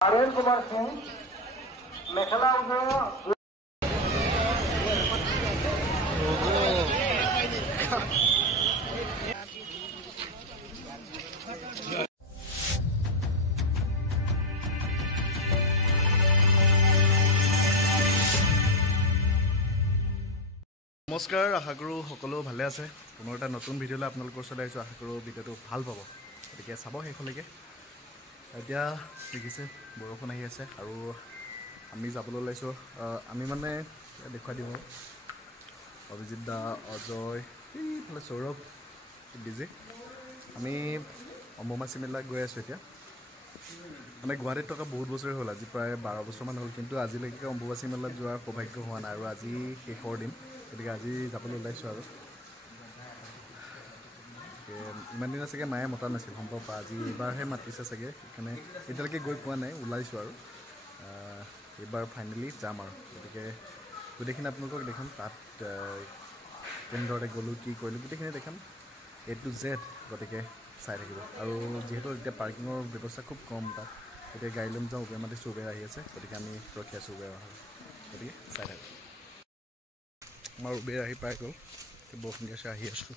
आर्यन कुमार सिंह मेखला নমস্কাৰ আশা কৰোঁ সকলো ভালে আছে পুনৰ এটা নতুন ভিডিঅ'লৈ আপোনালোকৰ ওচৰলৈ আহিছোঁ আশা কৰোঁ ভিডিঅ'টো ভাল পাব গতিকে চাব শেষলৈকে এতিয়া দেখিছে বৰষুণ আহি আছে আৰু আমি যাবলৈ ওলাইছোঁ আমি মানে দেখুৱাই দিওঁ অভিজিত দা অজয় এইফালে সৌৰভ বিজি আমি অম্বুবাচী মেলা গৈ আছোঁ এতিয়া মানে গুৱাহাটীত থকা বহুত বছৰে হ'ল আজি প্ৰায় 12 বছৰমান হ'ল কিন্তু আজিলৈকে অম্বুবাচী মেলাত যোৱাৰ সৌভাগ্য হোৱা নাই আৰু আজি শেষৰ দিন গতিকে আজি যাবলৈ ওলাইছোঁ আৰু ইমান দিনা চাগে মায়ে মতা নাছিল সম্ভৱ আজি এইবাৰহে মাতিছে চাগে সেইকাৰণে এতিয়ালৈকে গৈ পোৱা নাই ওলাইছোঁ আৰু এইবাৰ ফাইনেলি যাম আৰু গতিকে গোটেইখিনি আপোনালোকক দেখাম তাত কেনেদৰে গ'লোঁ কি কৰিলোঁ গোটেইখিনি দেখাম A to Z গতিকে চাই থাকিব আৰু যিহেতু এতিয়া পাৰ্কিঙৰ ব্যৱস্থা খুব কম তাত গতিকে গাড়ী লৈ যাওঁ উবেৰ মাতিছোঁ উবেৰ আহি আছে গতিকে আমি ৰখি আছোঁ উবেৰ অহা গতিকে চাই থাকোঁ আমাৰ উবেৰ আহি পাই গ'ল বৰষুণ গেছে আহি আছোঁ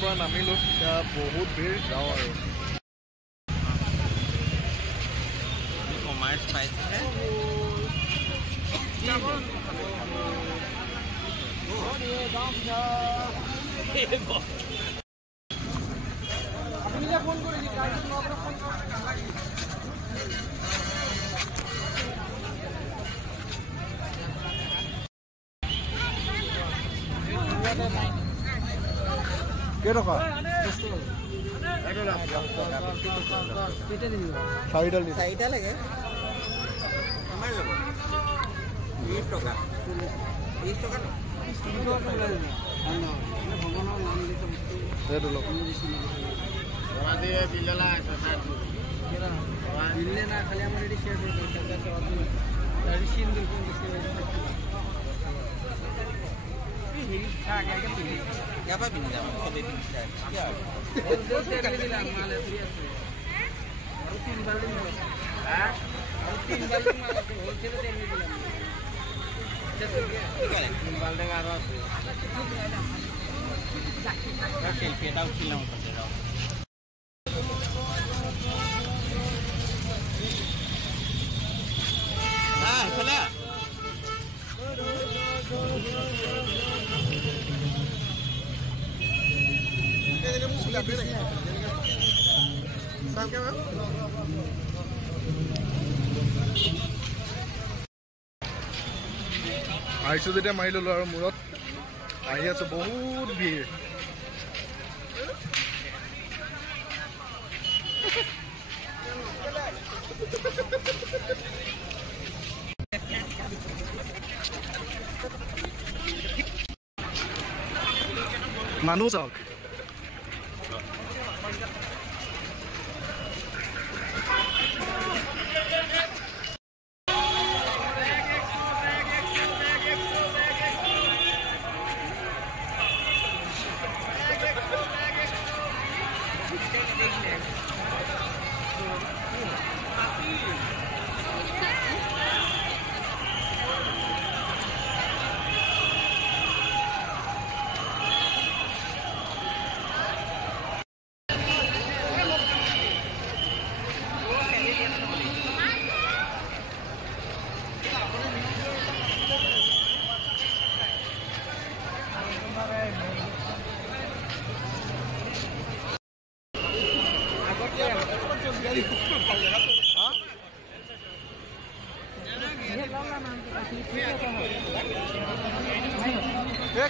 পৰা নামিলোঁ এতিয়া বহুত ভিৰ যাওঁ আৰু কমাৰ্চ পাইছে ফোন কৰে কেইটকা চাৰিটা লাগে আমাৰ ল'ব 20 টকা 20 টকা এইটো লওক ইয়াৰ পৰা পিন্ধি যাম চবেই পিন্ধি যায় সেলফি এটা উঠি লওঁ তাতে ৰ এইফালে আহিছোঁ যেতিয়া মাৰি ল'লোঁ আৰু মূৰত আহি আছোঁ বহুত ভিৰ মানুহ চাওক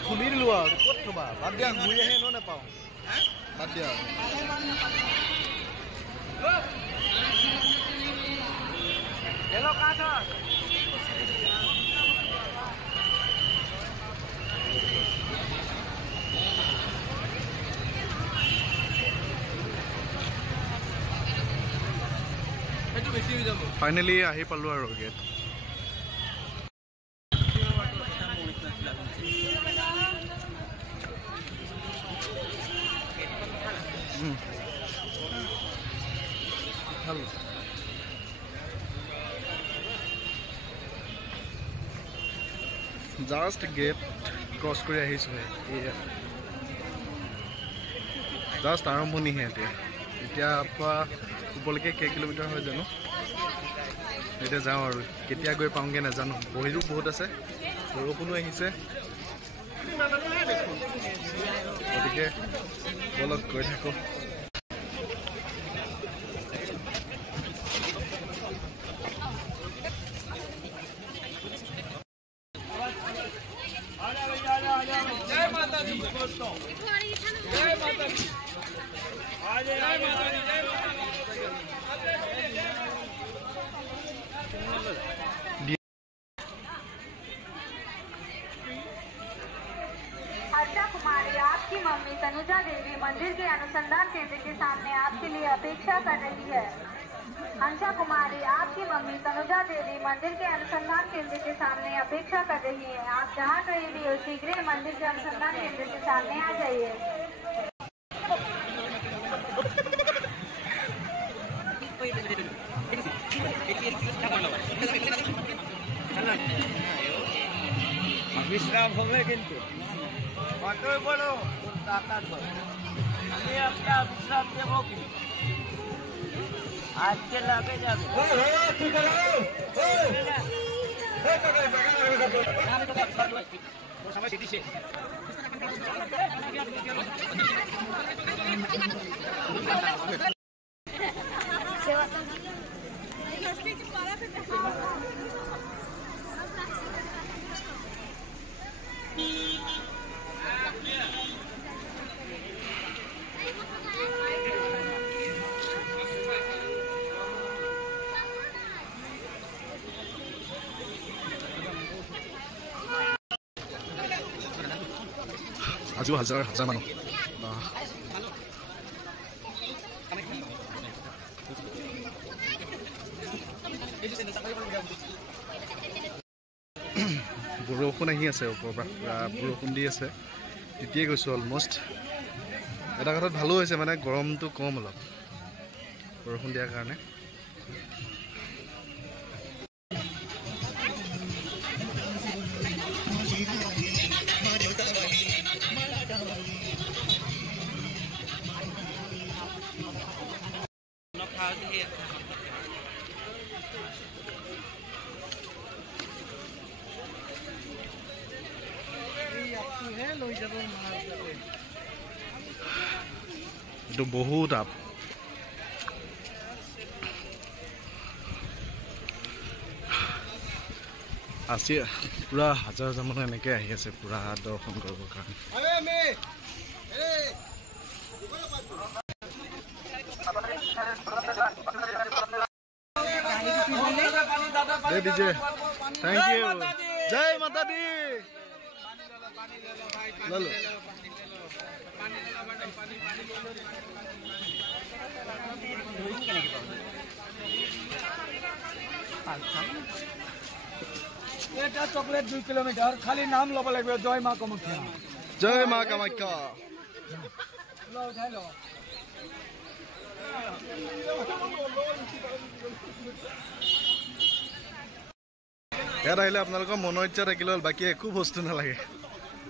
খুলি দিলোঁ আৰু ক'ত থবা বাদ দিয়া ঘূৰি আহি এনেও নাপাওঁ বাদ দিয়া ফাইনেলি আহি পালোঁ আৰু গেট জাষ্ট গেট ক্ৰছ কৰি আহিছোঁহে এয়া জাষ্ট আৰম্ভণিহে এতিয়া পৰা ওপৰলৈকে কেই কিলোমিটাৰ হয় জানো এতিয়া যাওঁ আৰু কেতিয়া গৈ পাওঁগৈ নাজানো বহিৰো বহুত আছে বৰষুণো আহিছে গতিকে বলক গৈ থাকোঁ हर्षा कुमारी आपकी मम्मी तनुजा देवी मंदिर के अनुसंधान केंद्र के सामने आपके लिए अपेक्षा कर रही है। हर्षा कुमारी आपकी मम्मी तनुजा देवी मंदिर के अनुसंधान केंद्र के सामने अपेक्षा कर रही है। आप जहाँ कहीं भी हो शीघ्र मंदिर के अनुसंधान केंद्र के सामने आ जाइए। বিশ্রাম হবে কিন্তু কতই বড় টাকার আমি আপনার বিশ্রাম দেব কি আজকে লাগে যাবে আজিও হাজাৰ হাজাৰ মানুহ বৰষুণ আহি আছে ওপৰৰ পৰা বৰষুণ দি আছে তেতিয়াই গৈছোঁ অলমষ্ট এটা কথাত ভালো হৈছে মানে গৰমটো কম অলপ বৰষুণ দিয়াৰ কাৰণে এইটো বহুত আপ আজি পুৰা হাজাৰ হাজাৰ মানুহ এনেকৈ আহি আছে পুৰা দৰ্শন কৰিবৰ কাৰণে थैंक यू जय माता दी लो चॉकलेट 2 किलोमीटर खाली नाम लब लगे जय माँ कामाख्या जय माँ कामाख्या लो उठाई लो ইয়াত আহিলে আপোনালোকৰ মনৰ ইচ্ছা থাকিলে বাকী একো বস্তু নালাগে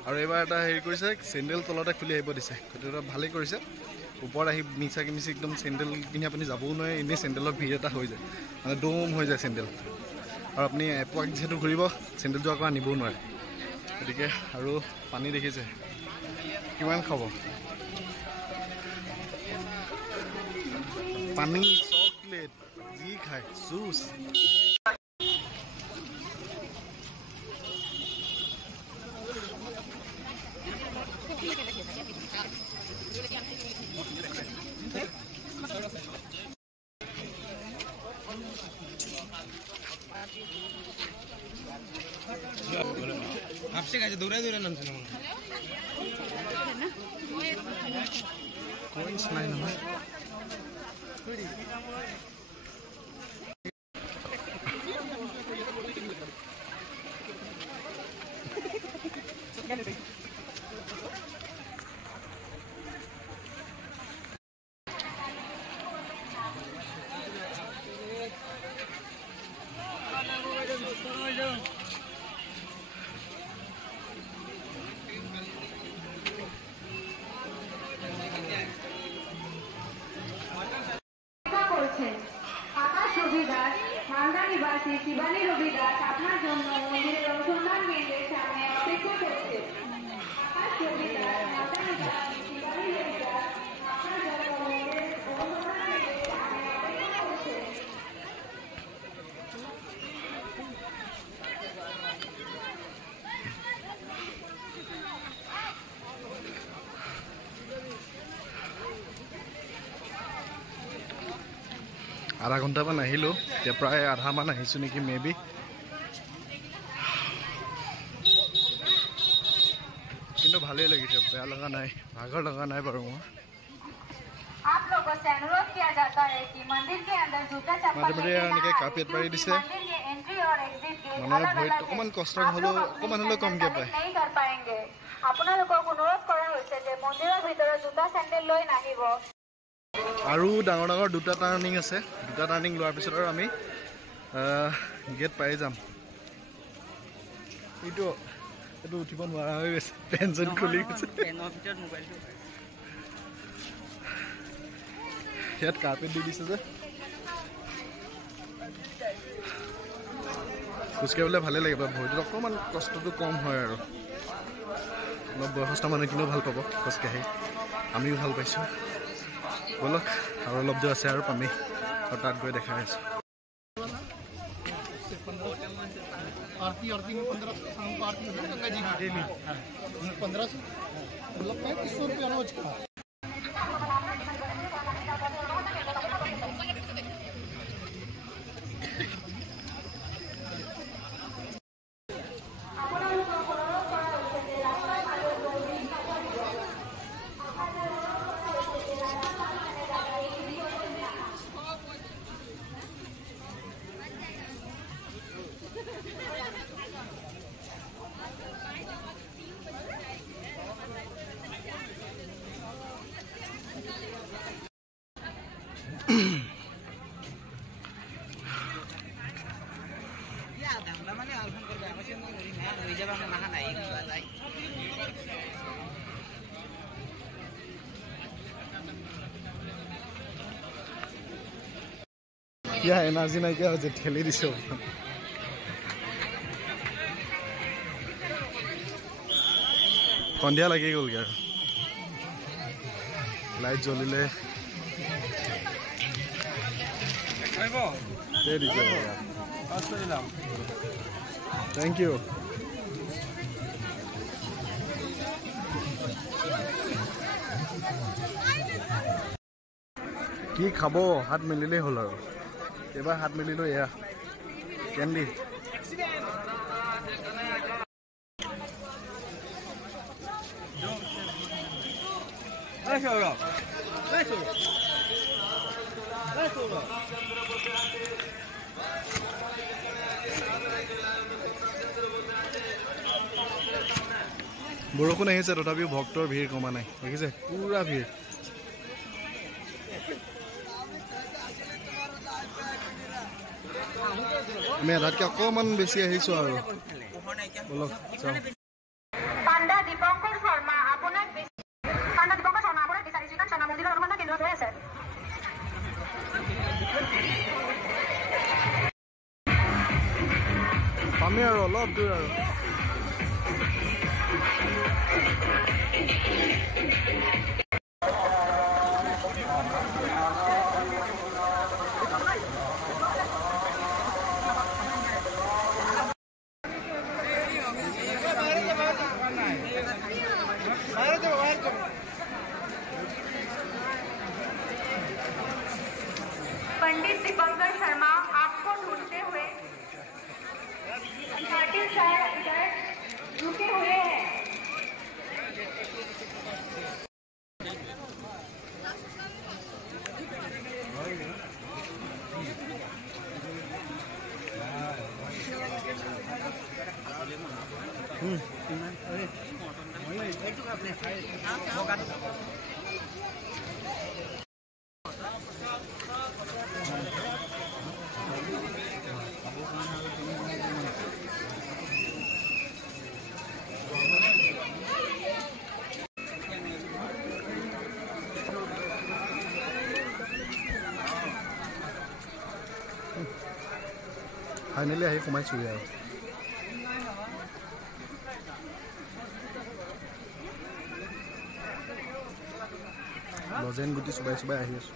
আৰু এবাৰ এটা হেৰি কৰিছে চেণ্ডেল তলতে খুলি আহিব দিছে সেইটো ভালেই কৰিছে ওপৰত আহি মিছাকি মিছি একদম চেণ্ডেল পিন্ধি আপুনি যাবও নোৱাৰে এনেই চেণ্ডেলৰ ভিৰ এটা হৈ যায় মানে দম হৈ যায় চেণ্ডেল আৰু আপুনি এপাক যিহেতু ঘূৰিব চেণ্ডেলযোৰ আকৌ আনিবও নোৱাৰে গতিকে আৰু পানী দেখিছে কিমান খাব পানী চকলেট যি খায় জুচ आपसे कैसे दूर दूर नाम सुना कोई सुनाई ना শিবানী রবি দাস আপনার জন্য মন্দিরের অনুসন্ধান কেন্দ্রের সামনে অপেক্ষা করছে আকাশ রবি দাস মালদানি বাস শিবানী রবি দাস আপনার জন্য মন্দিরের অনুসন্ধান কেন্দ্রের সামনে অপেক্ষা করছে আধা ঘণ্টামান আহিলোঁ এতিয়া প্ৰায় আধামান আহিছোঁ নেকি মেবি কিন্তু ভালেই লাগিছে বেয়া লগা নাই ভাগৰ লগা নাই বাৰু মোৰ आप लोगों से अनुरोध किया जाता है कि मंदिर के अंदर जूता चप्पल এনেকৈ কাৰ্পেট পাৰি দিছে एंट्री और एग्जिट गेट মানে ভৰিত অকণমান কষ্ট হ'লেও অকণমান হ'লেও কমকৈ পায় नहीं कर पाएंगे আপোনালোকক অনুৰোধ কৰা হৈছে যে মন্দিৰৰ ভিতৰত জোতা চেণ্ডেল লৈ নাহিব আৰু ডাঙৰ ডাঙৰ দুটা টাৰ্ণিং আছে দুটা টাৰ্ণিং লোৱাৰ পিছত আৰু আমি গেট পাই যাম এইটো উঠিব নোৱাৰা হৈ গৈছে পেঞ্চন খুলি গৈছে ইয়াত কাৰ্পেট দি দিছে যে খোজকাঢ়িবলৈ ভালেই লাগিব ভৰিটোত অকণমান কষ্টটো কম হয় আৰু অলপ বয়সস্থ মানুহখিনিও ভাল পাব খোজকাঢ়ি আমিও ভাল পাইছোঁ বলক আৰু অলপ দূৰ আছে আৰু পামেই আৰু তাত গৈ দেখাই আছোঁ आरती में 1500 शाम को आरती होती है गंगा जी की डेली 1500 मतलब 3500 रुपया रोज का এতিয়া এনাৰ্জি নাইকিয়া হৈছে ঠেলি দিছে সন্ধিয়া লাগি গ'লগৈ আৰু লাইট জ্বলিলে থেংক ইউ কি খাব হাত মেলিলেই হ'ল আৰু এবাৰ হাত মেলিলো এয়া কেণ্ডি বৰষুণ আহিছে তথাপিও ভক্তৰ ভিৰ কমা নাই দেখিছে পুৰা ভিৰ আমি আধাতকৈ অকণমান বেছি আহিছোঁ আৰু বলক চাওঁ পাণ্ডা দীপঙ্কৰ শৰ্মা আপোনাক বিচাৰি শ্ৰীকান্ত চনা মন্দিৰৰ অনুসন্ধান কেন্দ্ৰত হৈ আছে পামেই আৰু অলপ দূৰ আৰু पंडित दीपंकर शर्मा आपको ढूंढते हुए पाटिल साहब इधर रुके हुए हैं ফাইনেলি আহি সোমাইছোঁগৈ আৰু লজেন গুটি চুবাই চুবাই আহি আছোঁ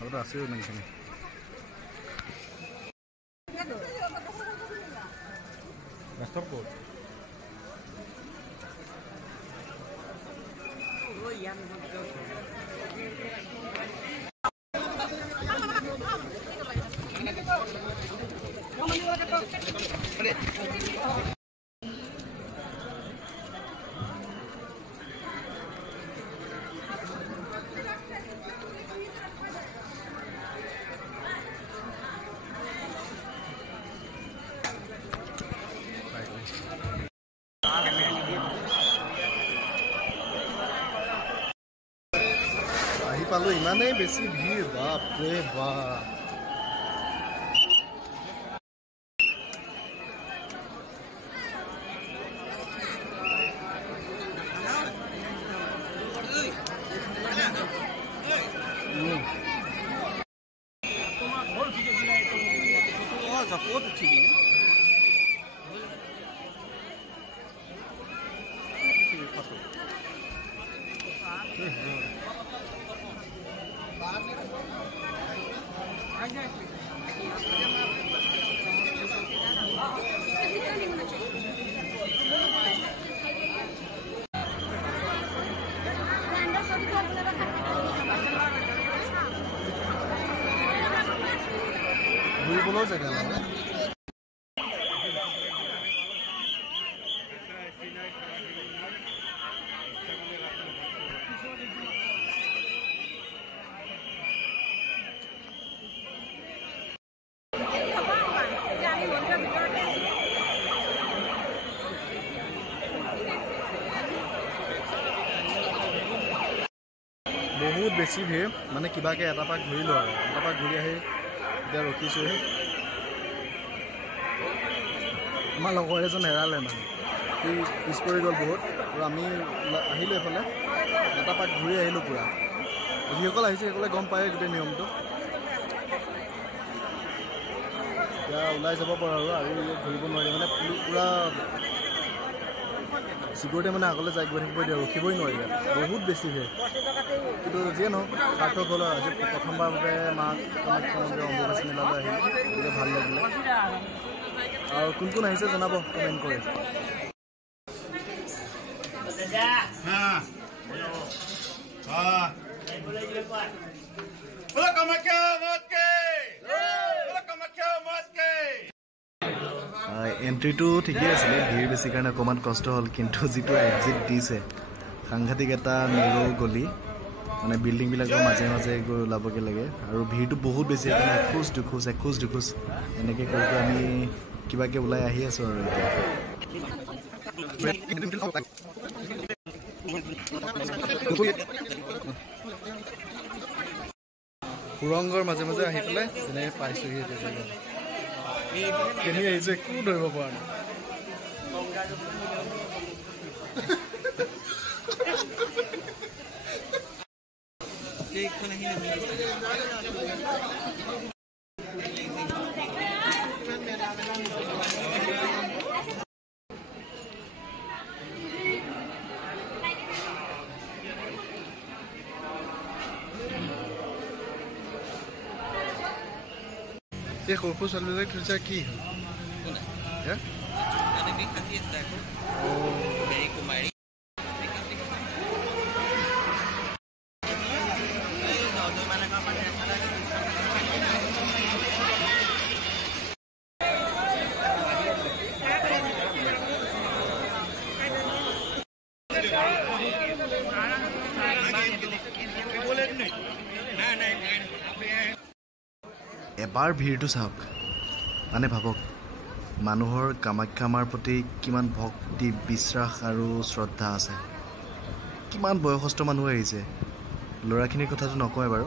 আৰু আছেও ইমানখিনি আহি পালোঁ ইমানেই বেছি ভিৰ বাপৰে বাপ ঘূৰিবলৈও জেগা নাই বহুত বেছি ভিৰ মানে কিবাকৈ এটা পাক ঘূৰিলোঁ আৰু এটা পাক ঘূৰি আহি এতিয়া ৰখিছোঁহে আমাৰ লগৰ এজন হেৰালে মানে সি পিছ পৰি গ'ল বহুত আৰু আমি আহিলোঁ এইফালে এটা পাক ঘূৰি আহিলোঁ পূৰা যিসকল আহিছে সেইসকলে গম পায় গোটেই নিয়মটো এতিয়া ওলাই যাব পাৰোঁ আৰু ঘূৰিব নোৱাৰি মানে পূৰা চিকিউৰিটি মানে আগলৈ যাই গৈ থাকিব দিয়ে ৰখিবই নোৱাৰি বহুত বেছি ভিৰ কিন্তু যিয়ে নহওক সাৰ্থক হ'ল আজি প্ৰথমবাৰ বাবে মা কামাখ্যা মন্দিৰৰ অম্বুবাচী মেলালৈ আহিলে গতিকে ভাল লাগিলে আৰু কোন কোন আহিছে জনাব কমেণ্ট কৰি এণ্ট্ৰিটো ঠিকেই আছিলে ভিৰ বেছি কাৰণে অকণমান কষ্ট হ'ল কিন্তু যিটো এক্সিট দিছে সাংঘাতিক এটা নেৰো গলি মানে বিল্ডিংবিলাকৰ মাজে মাজে গৈ ওলাবগৈ লাগে আৰু ভিৰটো বহুত বেছি সেইকাৰণে এখোজ দুখোজ এনেকৈ কৰি আমি কিবাকৈ ওলাই আহি আছোঁ আৰু সুৰংগৰ মাজে মাজে আহি পেলাই তেনেকৈ পাইছোঁহি এতিয়া কেনি আহিছে একো ধৰিব পৰা নাই এই সৰু সৰু ছোৱালীবিলাক থৈছে কি এবাৰ ভিৰটো চাওক মানে ভাবক মানুহৰ কামাখ্যা মাৰ প্ৰতি কিমান ভক্তি বিশ্বাস আৰু শ্ৰদ্ধা আছে কিমান বয়সস্থ মানুহ আহিছে ল'ৰাখিনিৰ কথাটো নকয় বাৰু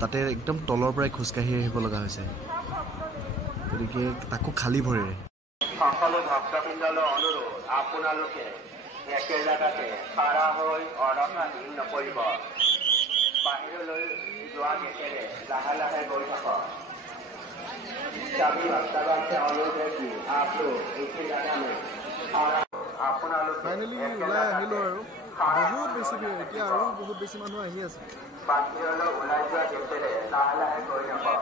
তাতে একদম তলৰ পৰাই খোজকাঢ়ি আহিব লগা হৈছে গতিকে তাকো খালী ভৰিৰে সকলো ভক্তবৃন্দলৈ অনুৰোধ আপোনালোকে একে জেগাতে খাৰা হৈ অৰখানি নকৰিব বাহিৰলৈ যোৱা গেটেৰে লাহে লাহে গৈ থাকক सभी भक्तगण से अनुरोध है कि आप लोग एक ही जगह में ফাইনেলি ওলাই আহিলোঁ আৰু বহুত বেছি ভিৰ এতিয়া আৰু বহুত বেছি মানুহ আহি আছে বাহিৰলৈ ওলাই যোৱা গেটেৰে লাহে লাহে গৈ থাকক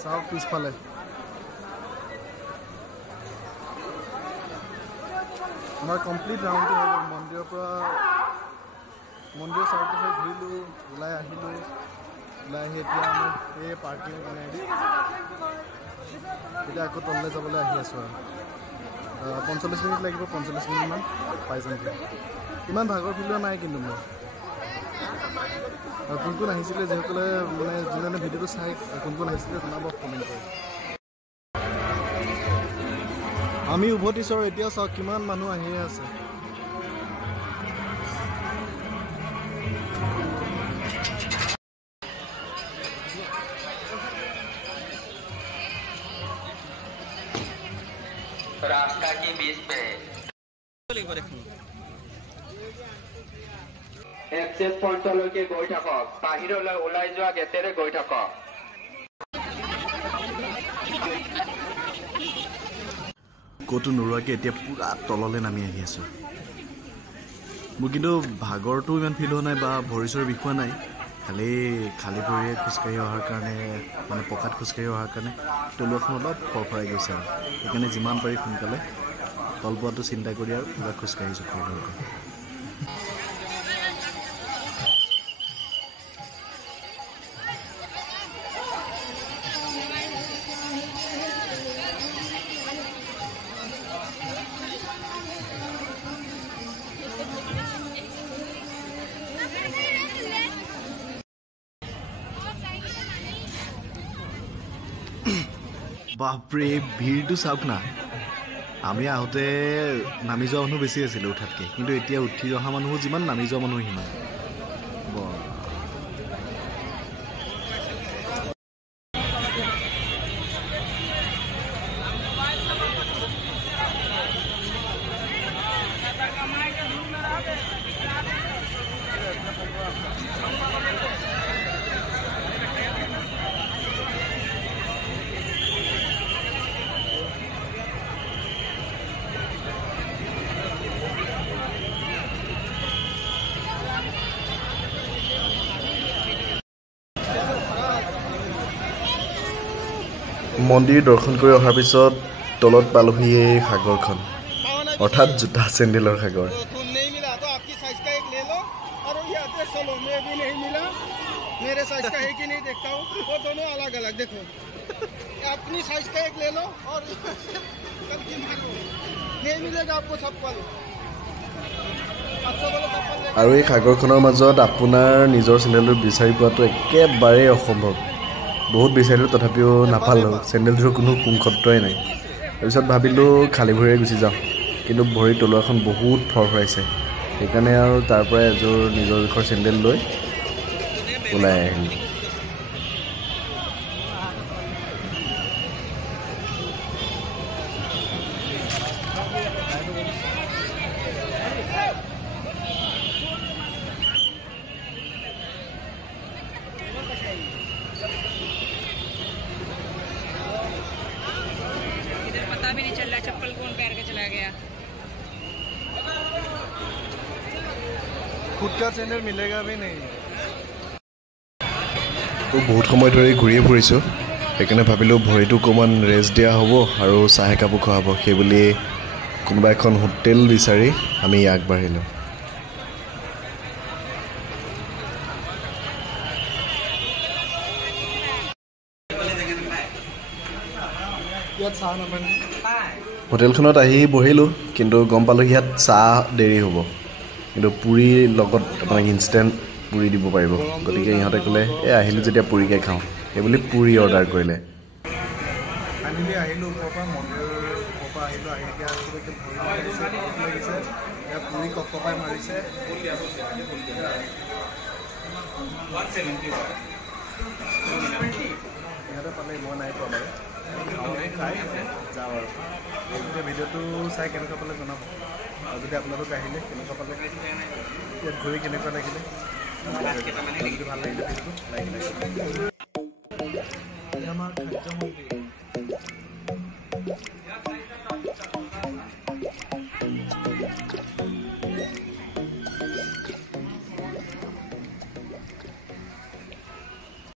চাওক পিছফালে আমাৰ কমপ্লিট ৰাউণ্ডটো হৈ গ'ল মন্দিৰৰ পৰা মন্দিৰৰ চাৰিওকাষে ঘূৰিলোঁ ওলাই আহিলোঁ ওলাই আহি এতিয়া আমি এই পাৰ্কিং বনাই দি এতিয়া আকৌ তললৈ যাবলৈ আহি আছোঁ আৰু 45 মিনিট লাগিব 45 মিনিটমান পাই যামগৈ ইমান ভাগৰ ফিলোৱা নাই কিন্তু মোৰ আৰু কোন কোন আহিছিলে যিসকলে মানে যোনে ভিডিঅ'টো চাই কোন কোন আহিছিলে জনাব কমেণ্ট কৰি আমি উভতিছোঁ আৰু এতিয়া চাওক কিমান মানুহ আহিয়ে আছে रास्ता के बीच में एक्सेस पॉइंटলৈকে গৈ থাকক বাহিৰলৈ ওলাই যোৱা গেটেৰে গৈ থাকক ক'তো নোৰোৱাকৈ এতিয়া পূৰা তললৈ নামি আহি আছোঁ মোৰ কিন্তু ভাগৰটো ইমান ফিল হোৱা নাই বা ভৰি চৰি বিষোৱা নাই খালি খালী ভৰিৰে খোজকাঢ়ি অহাৰ কাৰণে মানে পকাত খোজকাঢ়ি অহাৰ কাৰণে তলুৱাখন অলপ ফৰফৰাই গৈছে আৰু সেইকাৰণে যিমান পাৰি সোনকালে তল পোৱাটো চিন্তা কৰি আৰু পূৰা খোজকাঢ়িছোঁ খৰধৰকৈ বাপৰে ভিৰটো চাওক না আমি আহোঁতে নামি যোৱা মানুহ বেছি আছিলে উঠাতকৈ কিন্তু এতিয়া উঠি অহা মানুহো যিমান নামি যোৱা মানুহ সিমান মন্দিৰ দৰ্শন কৰি অহাৰ পিছত তলত পালোহি এই সাগৰখন অৰ্থাৎ জোতা চেণ্ডেলৰ সাগৰ तो नहीं मिला तो आपकी साइज का एक ले लो और यहाँ से चलो मैं भी नहीं मिला मेरे साइज का है कि नहीं देखता हूँ वो दोनों अलग अलग देखो अपनी साइज का एक ले लो और कल की मारो नहीं मिलेगा आपको चप्पल अच्छा बोलो चप्पल ले আৰু এই সাগৰখনৰ মাজত আপোনাৰ নিজৰ চেণ্ডেলযোৰ বিচাৰি পোৱাটো একেবাৰে অসম্ভৱ বহুত বিচাৰিলোঁ তথাপিও নাপালোঁ চেণ্ডেলযোৰৰ কোনো কুংখত্ৰই নাই তাৰপিছত ভাবিলোঁ খালী ভৰিৰে গুচি যাওঁ কিন্তু ভৰিৰ তলুৱাখন বহুত ফৰফৰাইছে সেইকাৰণে আৰু তাৰ পৰা এযোৰ নিজৰ জোখৰ চেণ্ডেল লৈ ওলাই আহিলোঁ पता भी नहीं चल रहा चप्पल कौन पैर के चला गया खुद का चैनल मिलेगा भी नहीं তো বহুত সময় ধৰি ঘূৰিয়ে ফুৰিছোঁ সেইকাৰণে ভাবিলোঁ ভৰিটো অকণমান ৰেষ্ট দিয়া হ'ব আৰু চাহ একাপো খোৱা হ'ব সেইবুলি কোনোবা এখন হোটেল বিচাৰি আমি আগবাঢ়িলোঁ ইয়াত চাহ নাপায় হোটেলখনত আহি বহিলোঁ কিন্তু গম পালোঁ ইয়াত চাহ দেৰি হ'ব কিন্তু পুৰি লগত আপোনাক ইনষ্টেণ্ট পুৰি দিব পাৰিব গতিকে ইহঁতে ক'লে এই আহিলোঁ যেতিয়া পুৰিকে খাওঁ সেইবুলি পুৰি অৰ্ডাৰ কৰিলে ফাইনেলি আহিলোঁ ওপৰৰ পৰা মন্দিৰৰ ওপৰৰ পৰা আহিলোঁ আহি এতিয়া ভৰি লাগিছে ইয়াত পুৰি কপকপাই মাৰিছে ইহঁতে পালে মই নাই পোৱা বাৰু খাই যাওঁ আৰু গতিকে ভিডিঅ'টো চাই কেনেকুৱা পালে জনাব আৰু যদি আপোনালোক আহিলে কেনেকুৱা পালে ইয়াত ঘূৰি কেনেকুৱা লাগিলে যদি ভাল লাগিলে ভিডিঅ'টো লাইক আমাৰ খাদ্য মন্দিৰ